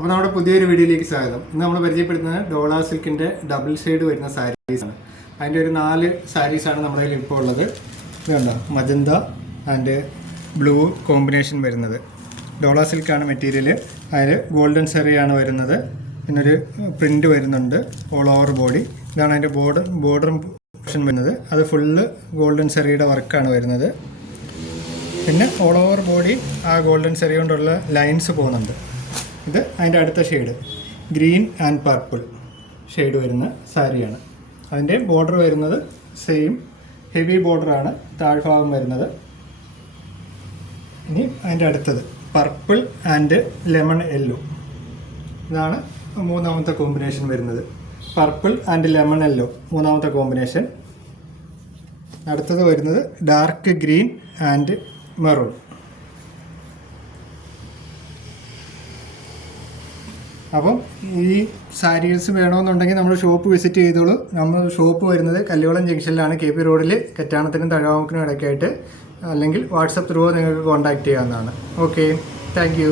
അപ്പോൾ നമ്മുടെ പുതിയൊരു വീഡിയോയിലേക്ക് സ്വാഗതം. ഇന്ന് നമ്മൾ പരിചയപ്പെടുത്തുന്നത് ഡോള സിൽക്കിൻ്റെ ഡബിൾ ഷെയ്ഡ് വരുന്ന സാരീസാണ്. അതിൻ്റെ ഒരു 4 സാരീസാണ് നമ്മുടെ കയ്യിൽ ഇപ്പോൾ ഉള്ളത്. ഇതുണ്ടോ, മജന്ത ആൻഡ് ബ്ലൂ കോമ്പിനേഷൻ വരുന്നത്. ഡോള സിൽക്കാണ് മെറ്റീരിയൽ. അതിൽ ഗോൾഡൻ സെറിയാണ് വരുന്നത്. പിന്നൊരു പ്രിൻ്റ് വരുന്നുണ്ട് ഓൾ ഓവർ ബോഡി. ഇതാണ് അതിൻ്റെ ബോർഡർ പോർഷൻ വരുന്നത്. അത് ഫുള്ള് ഗോൾഡൻ സെറിയുടെ വർക്കാണ് വരുന്നത്. പിന്നെ ഓൾ ഓവർ ബോഡി ആ ഗോൾഡൻ സെറി കൊണ്ടുള്ള ലൈൻസ് പോകുന്നുണ്ട്. ഇത് അതിൻ്റെ അടുത്ത shade green and purple shade വരുന്ന സാരിയാണ്. അതിൻ്റെ ബോർഡർ വരുന്നത് സെയിം ഹെവി ബോർഡറാണ് താഴ്ഭാഗം വരുന്നത്. ഇനി അതിൻ്റെ അടുത്തത് പർപ്പിൾ ആൻഡ് ലെമൺ യെല്ലോ. ഇതാണ് മൂന്നാമത്തെ കോമ്പിനേഷൻ വരുന്നത്. പർപ്പിൾ ആൻഡ് ലെമൺ യെല്ലോ മൂന്നാമത്തെ കോമ്പിനേഷൻ. അടുത്തത് വരുന്നത് ഡാർക്ക് ഗ്രീൻ ആൻഡ് മെറൂൺ. അപ്പം ഈ സാരീസ് വേണമെന്നുണ്ടെങ്കിൽ നമ്മൾ ഷോപ്പ് വിസിറ്റ് ചെയ്തോളൂ. നമ്മൾ ഷോപ്പ് വരുന്നത് കല്ലുകുളം ജംഗ്ഷനിലാണ്, KP റോഡിൽ, കറ്റാണത്തിനും തഴവാമത്തിനും ഇടയ്ക്കായിട്ട്. അല്ലെങ്കിൽ വാട്സപ്പ് ത്രൂ നിങ്ങൾക്ക് കോൺടാക്റ്റ് ചെയ്യാവുന്നതാണ്. Okay, thank you.